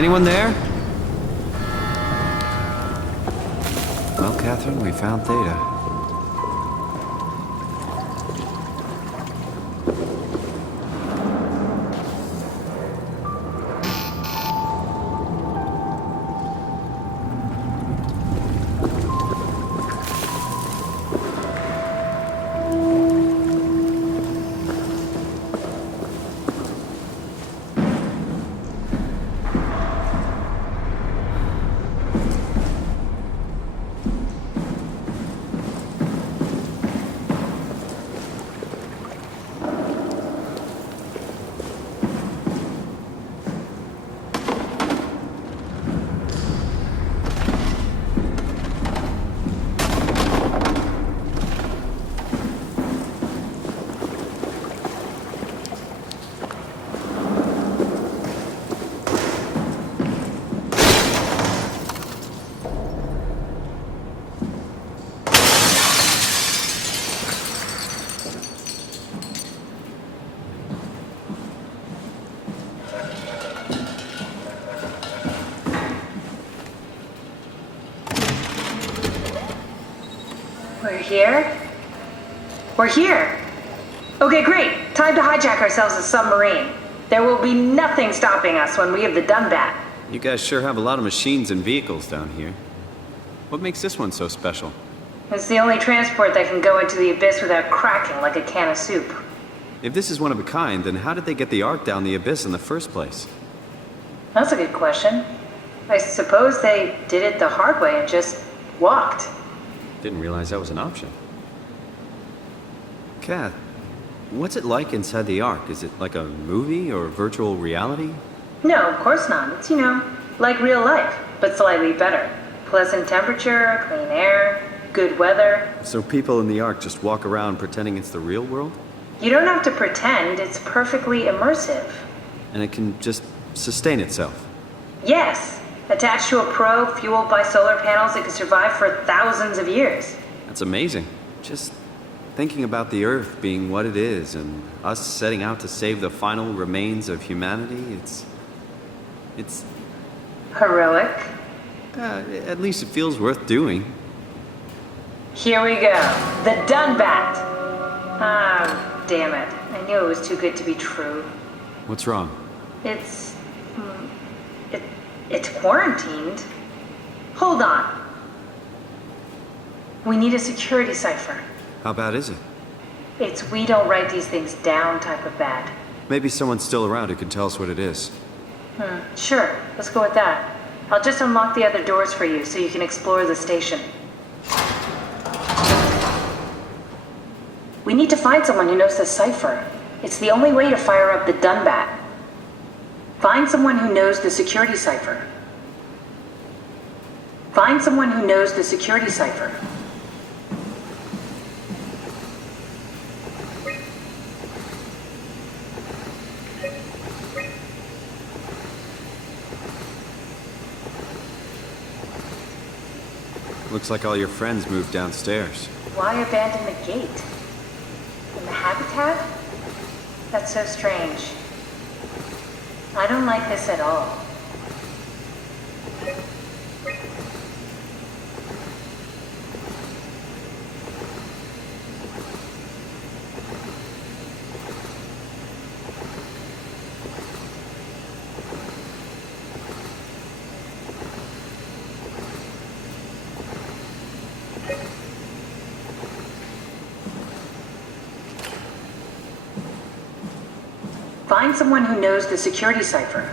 Anyone there? Well, Catherine, we found Theta. We're here? We're here! Okay, great. Time to hijack ourselves a submarine. There will be nothing stopping us when we have the Dunbat. You guys sure have a lot of machines and vehicles down here. What makes this one so special? It's the only transport that can go into the abyss without cracking like a can of soup. If this is one of a kind, then how did they get the Ark down the abyss in the first place? That's a good question. I suppose they did it the hard way and just walked. Didn't realize that was an option. Kath, what's it like inside the Ark? Is it like a movie or virtual reality? No, of course not. It's, like real life, but slightly better. Pleasant temperature, clean air, good weather. So people in the Ark just walk around pretending it's the real world? You don't have to pretend, it's perfectly immersive. And it can just sustain itself? Yes. Attached to a probe fueled by solar panels, it could survive for thousands of years. That's amazing. Just thinking about the Earth being what it is and us setting out to save the final remains of humanity, it's... Heroic. At least it feels worth doing. Here we go. The Dunbat. Ah, damn it. I knew it was too good to be true. What's wrong? It's quarantined. Hold on. We need a security cipher. How bad is it? It's we don't write these things down type of bad. Maybe someone's still around who can tell us what it is. Sure. Let's go with that. I'll just unlock the other doors for you so you can explore the station. We need to find someone who knows the cipher. It's the only way to fire up the Dunbat. Find someone who knows the security cipher. Find someone who knows the security cipher. Looks like all your friends moved downstairs. Why abandon the gate? In the habitat? That's so strange. I don't like this at all. Find someone who knows the security cipher.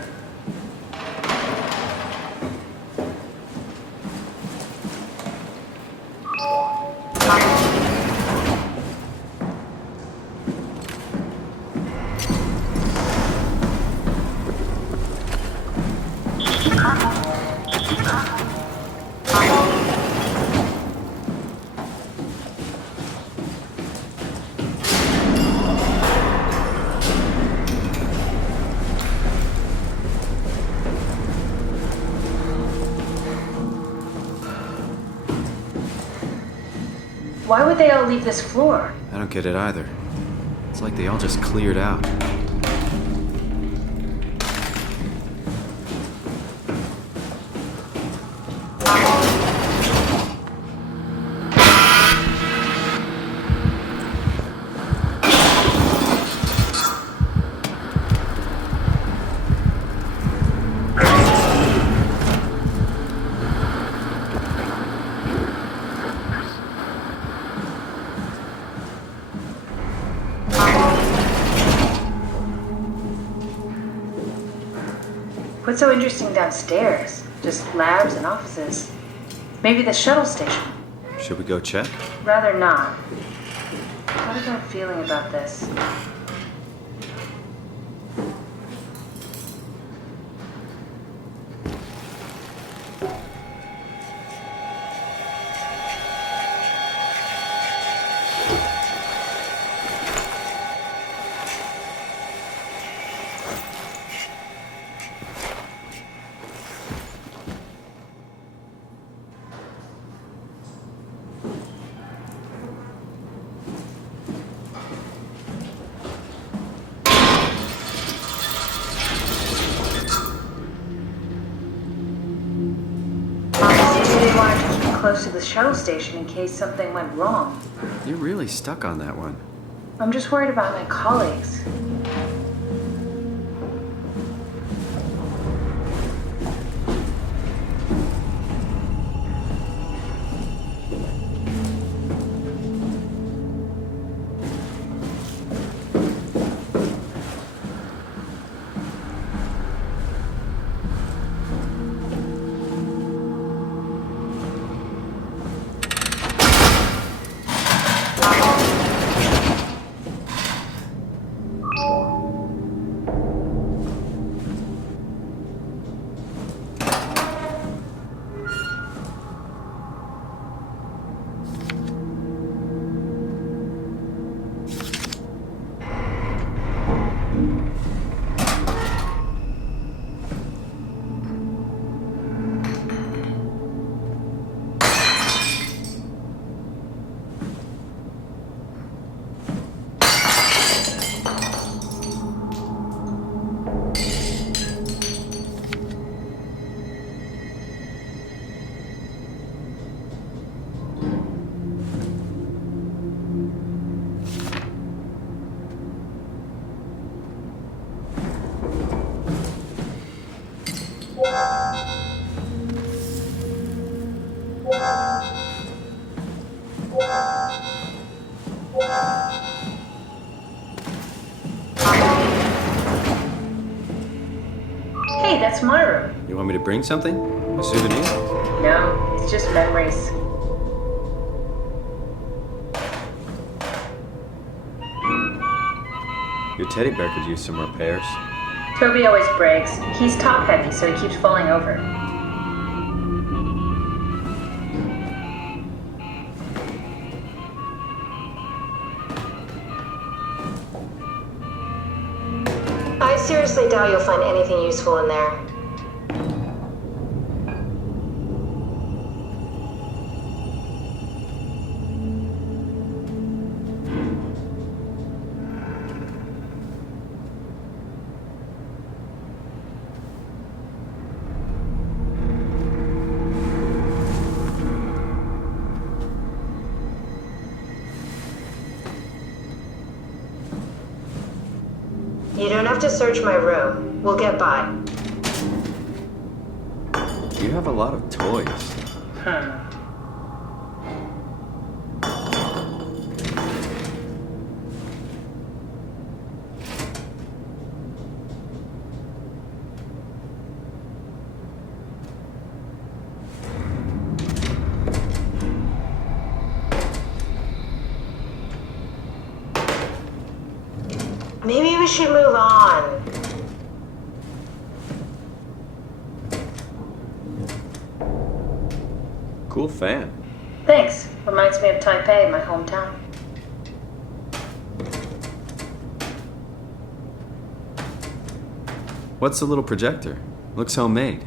Why would they all leave this floor? I don't get it either. It's like they all just cleared out. What's so interesting downstairs? Just labs and offices. Maybe the shuttle station. Should we go check? Rather not. What is our feeling about this? Close to the shuttle station in case something went wrong. You're really stuck on that one. I'm just worried about my colleagues. Hey, that's my room. You want me to bring something? A souvenir? No, it's just memories. Your teddy bear could use some repairs. Toby always breaks. He's top heavy, so he keeps falling over. I seriously doubt you'll find anything useful in there. You don't have to search my room. We'll get by. You have a lot of toys. Maybe we should move on. Cool fan. Thanks. Reminds me of Taipei, my hometown. What's the little projector? Looks homemade.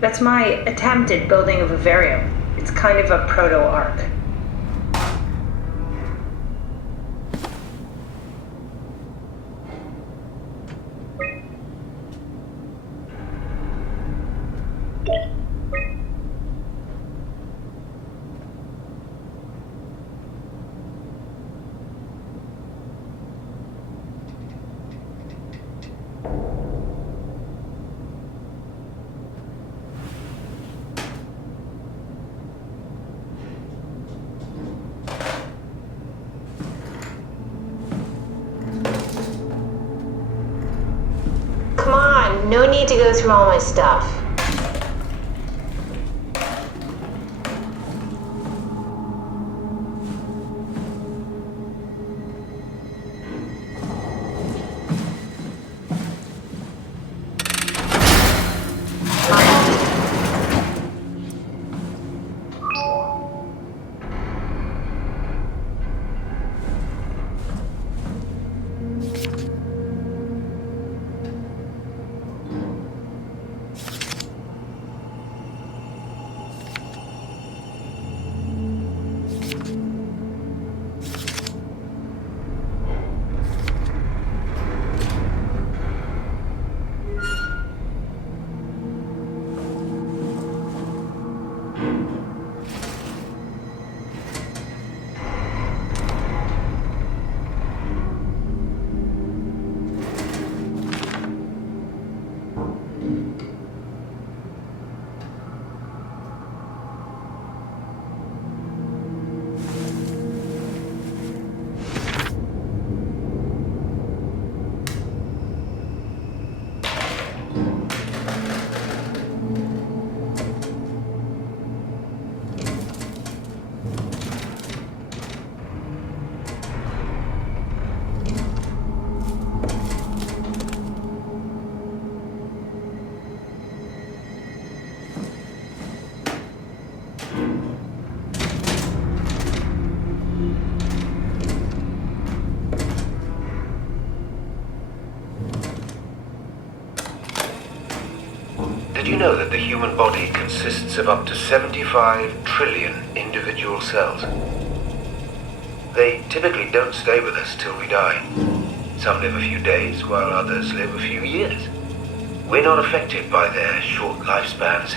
That's my attempt at building a vivarium. It's kind of a proto-ark. No need to go through all my stuff. Did you know that the human body consists of up to 75 trillion individual cells? They typically don't stay with us till we die. Some live a few days, while others live a few years. We're not affected by their short lifespans,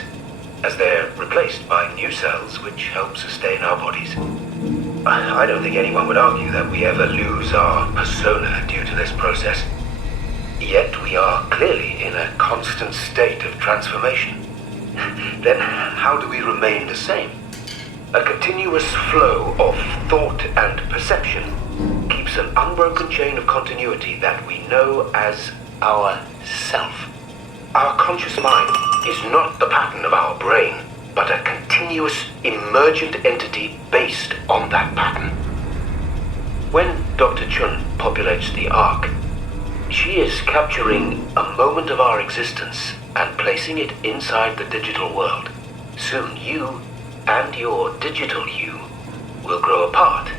as they're replaced by new cells which help sustain our bodies. I don't think anyone would argue that we ever lose our persona due to this process. Yet we are clearly in a constant state of transformation. Then how do we remain the same? A continuous flow of thought and perception keeps an unbroken chain of continuity that we know as our self. Our conscious mind is not the pattern of our brain, but a continuous emergent entity based on that pattern. When Dr. Chun populates the Ark, she is capturing a moment of our existence and placing it inside the digital world. Soon you and your digital you will grow apart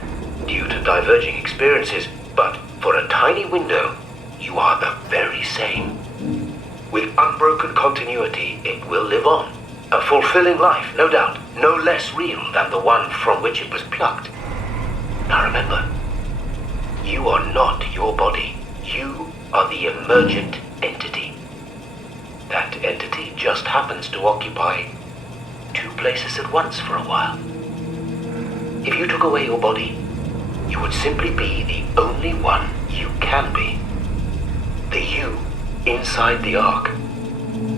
due to diverging experiences, but for a tiny window, you are the very same. With unbroken continuity, it will live on. A fulfilling life, no doubt, no less real than the one from which it was plucked. Now remember, you are not your body. You are the emergent entity. That entity just happens to occupy two places at once for a while. If you took away your body, you would simply be the only one you can be. The you inside the Ark.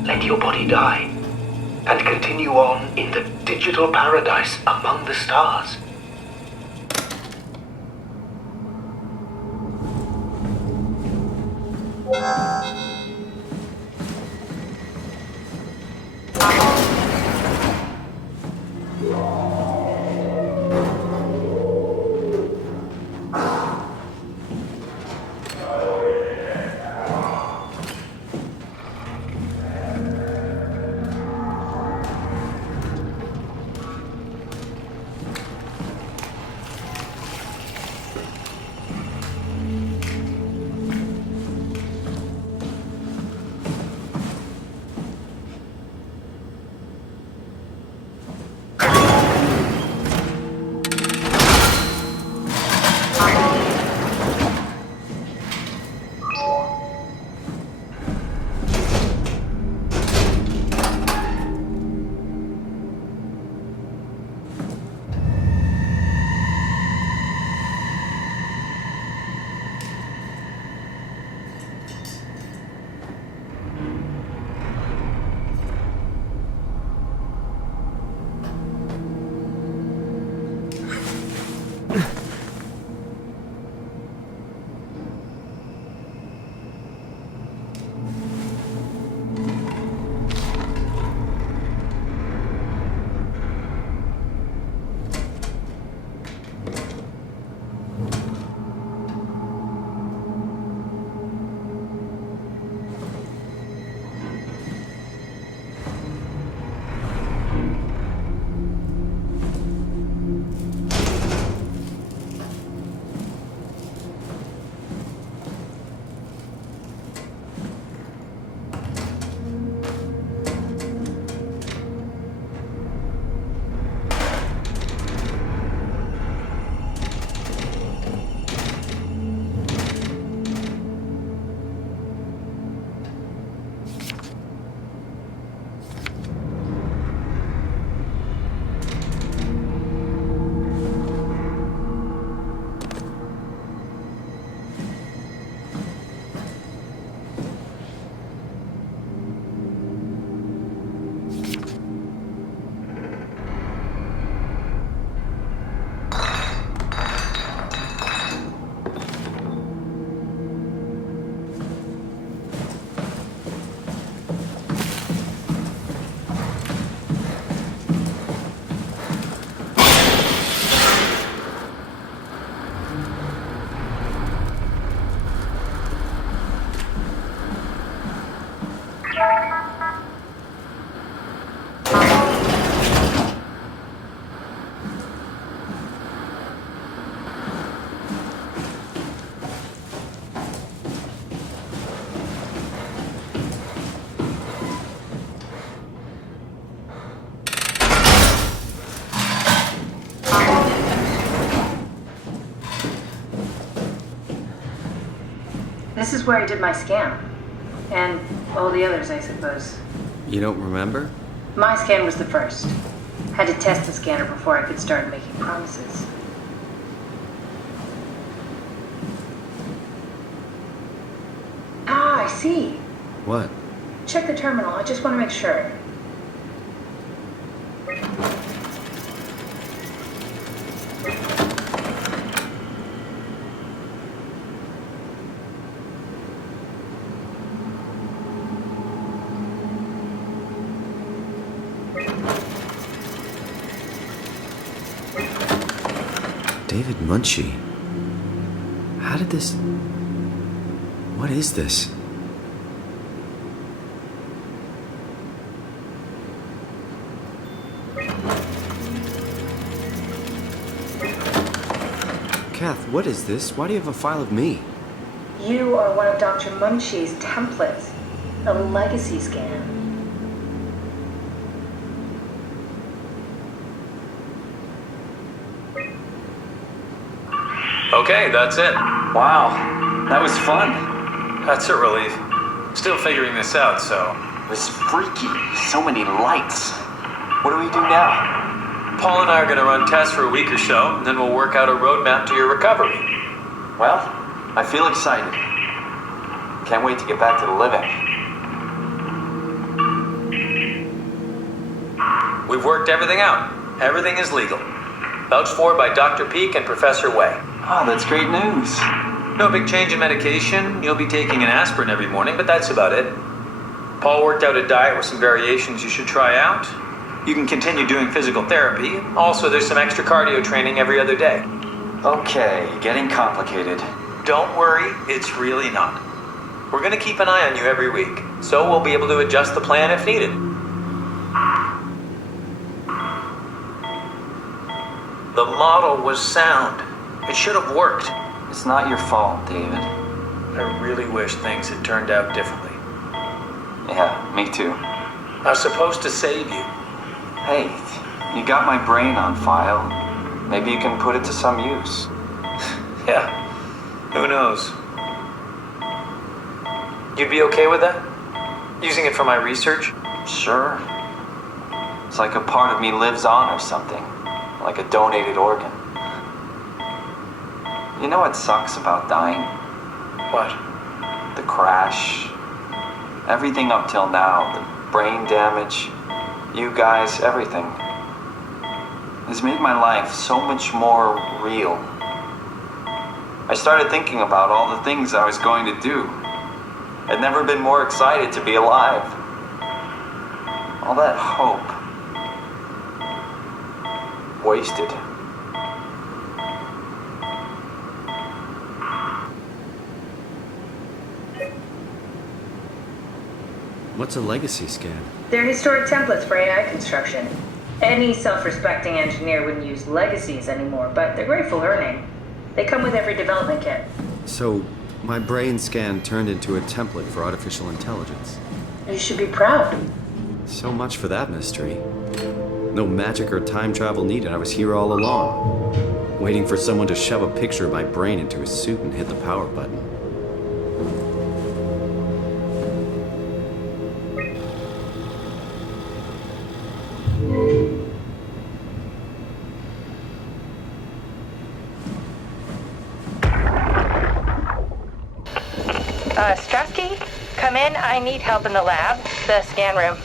Let your body die and continue on in the digital paradise among the stars. This is where I did my scan. And all the others, I suppose. You don't remember? My scan was the first. Had to test the scanner before I could start making promises. Ah, I see. What? Check the terminal. I just want to make sure. David Munchie. How did this... What is this? Kath, what is this? Why do you have a file of me? You are one of Dr. Munchie's templates. A legacy scan. Okay, that's it. Wow, that was fun. That's a relief. Still figuring this out, so... It was freaky. So many lights. What do we do now? Paul and I are gonna run tests for a week or so, and then we'll work out a roadmap to your recovery. Well, I feel excited. Can't wait to get back to the living. We've worked everything out. Everything is legal. Vouched for by Dr. Peak and Professor Way. Oh, that's great news. No big change in medication. You'll be taking an aspirin every morning, but that's about it. Paul worked out a diet with some variations you should try out. You can continue doing physical therapy. Also, there's some extra cardio training every other day. Okay, getting complicated. Don't worry, it's really not. We're gonna keep an eye on you every week, so we'll be able to adjust the plan if needed. The model was sound. It should have worked. It's not your fault, David. I really wish things had turned out differently. Yeah, me too. I was supposed to save you. Hey, you got my brain on file. Maybe you can put it to some use. Yeah, who knows? You'd be okay with that? Using it for my research? Sure. It's like a part of me lives on or something. Like a donated organ. You know what sucks about dying? What? The crash. Everything up till now. The brain damage. You guys, everything. Has made my life so much more real. I started thinking about all the things I was going to do. I'd never been more excited to be alive. All that hope. Wasted. What's a legacy scan? They're historic templates for AI construction. Any self-respecting engineer wouldn't use legacies anymore, but they're great for learning. They come with every development kit. So, my brain scan turned into a template for artificial intelligence. You should be proud. So much for that mystery. No magic or time travel needed. I was here all along, waiting for someone to shove a picture of my brain into a suit and hit the power button. Strasky, come in. I need help in the lab, the scan room.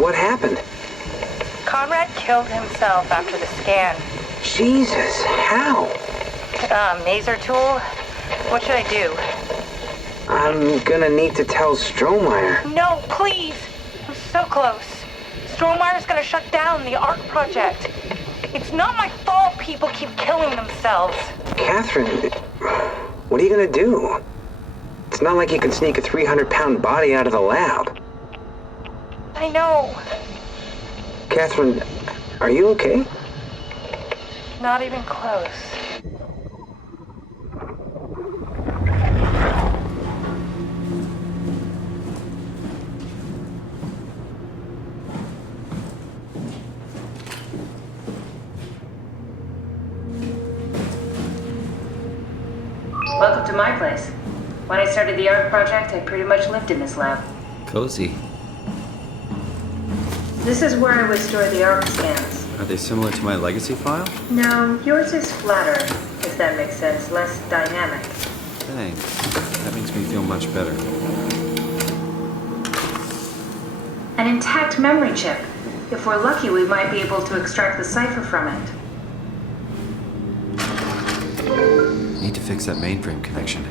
What happened? Conrad killed himself after the scan. Jesus, how? Maser tool? What should I do? I'm gonna need to tell Strohmeyer. No, please! I'm so close. Strohmeyer's gonna shut down the ARC project. It's not my fault people keep killing themselves. Catherine, what are you gonna do? It's not like you can sneak a 300-pound body out of the lab. I know. Catherine, are you okay? Not even close. Welcome to my place. When I started the ARC project, I pretty much lived in this lab. Cozy. This is where I would store the ARC scans. Are they similar to my legacy file? No, yours is flatter, if that makes sense, less dynamic. Thanks. That makes me feel much better. An intact memory chip. If we're lucky, we might be able to extract the cipher from it. Need to fix that mainframe connection.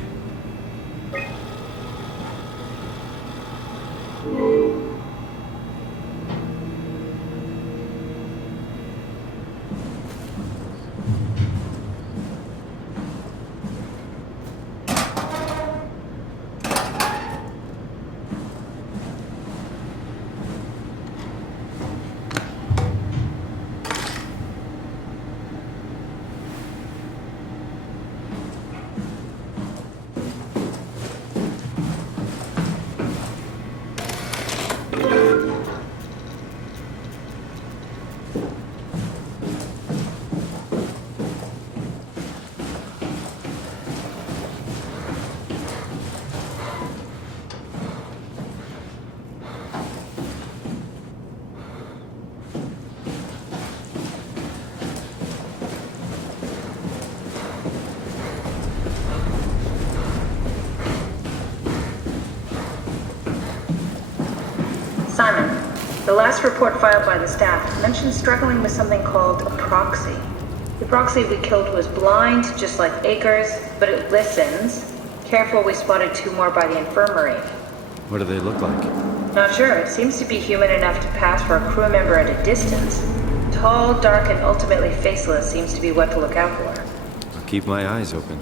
Simon, the last report filed by the staff mentioned struggling with something called a proxy. The proxy we killed was blind, just like Akers, but it listens. Careful, we spotted 2 more by the infirmary. What do they look like? Not sure. It seems to be human enough to pass for a crew member at a distance. Tall, dark, and ultimately faceless seems to be what to look out for. I'll keep my eyes open.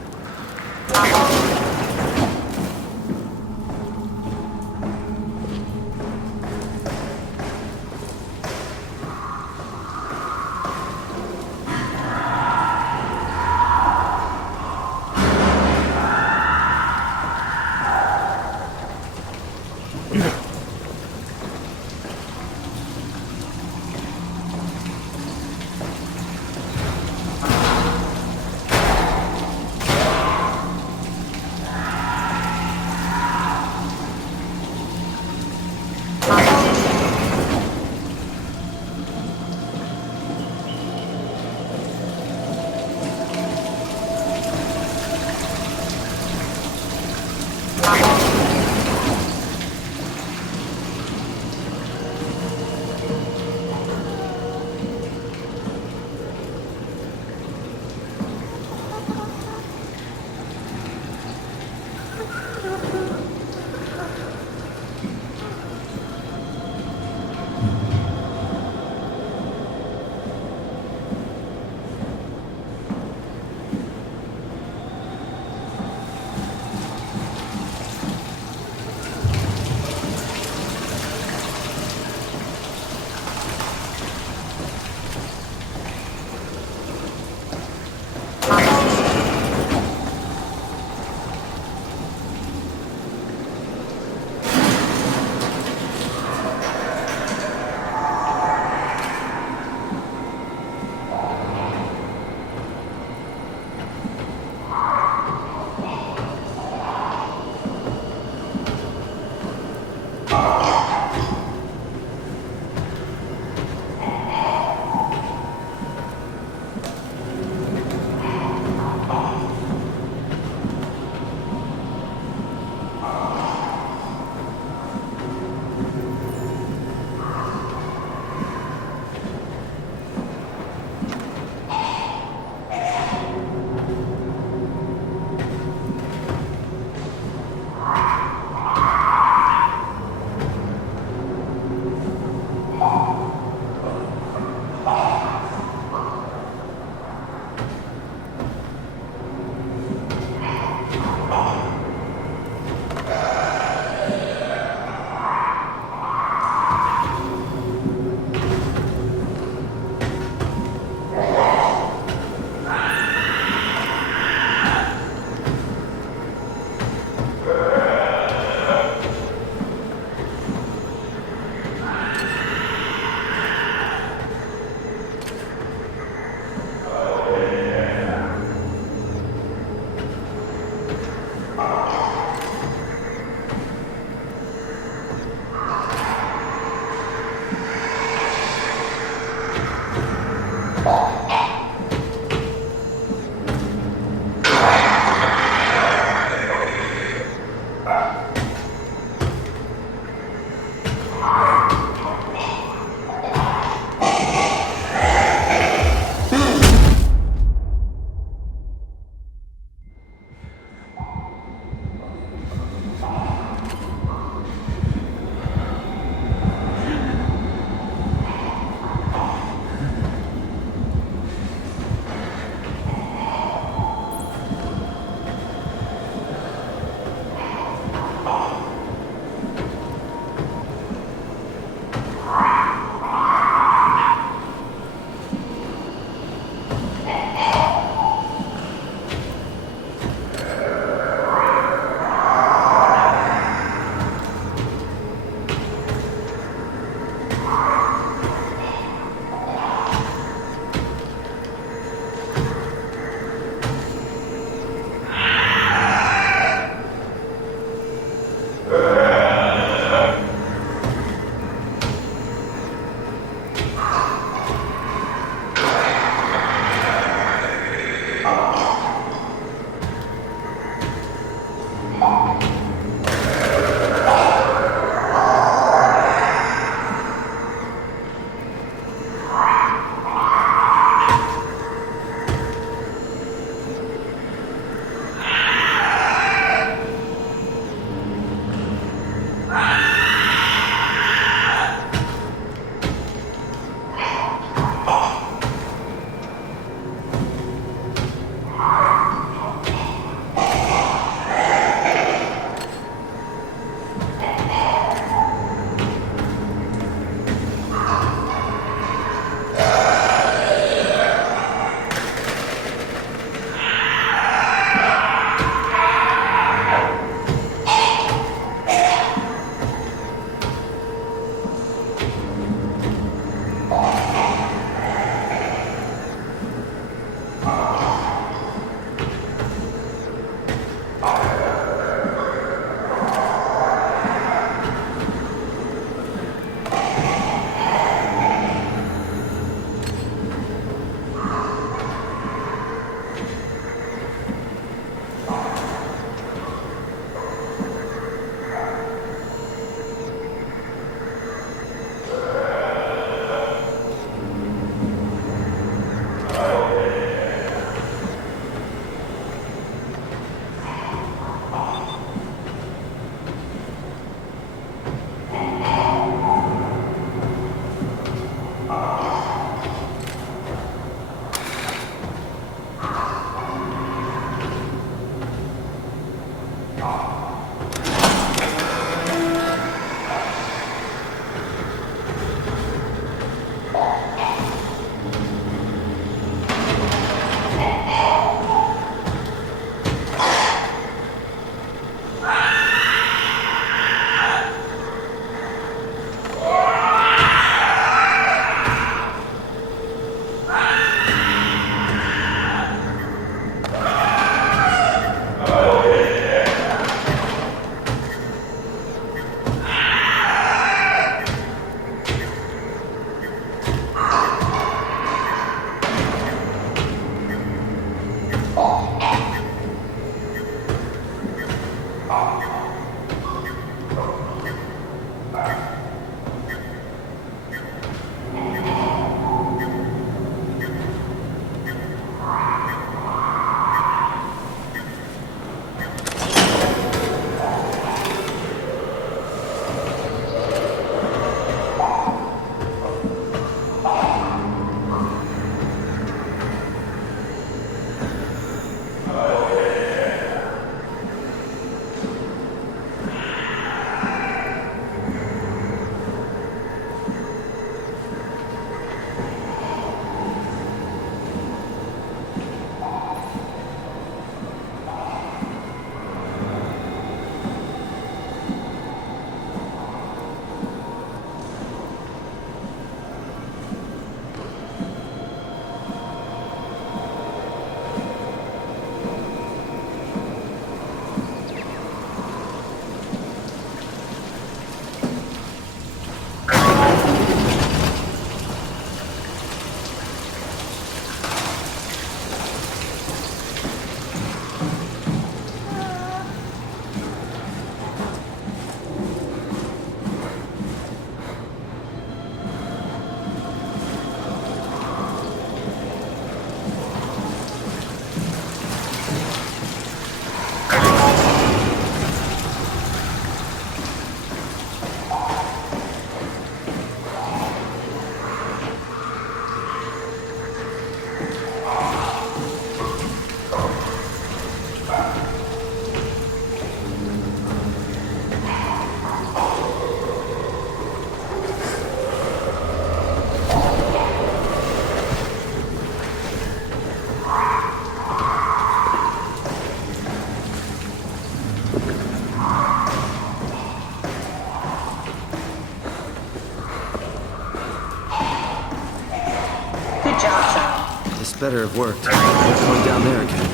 better have worked. We're going down there again.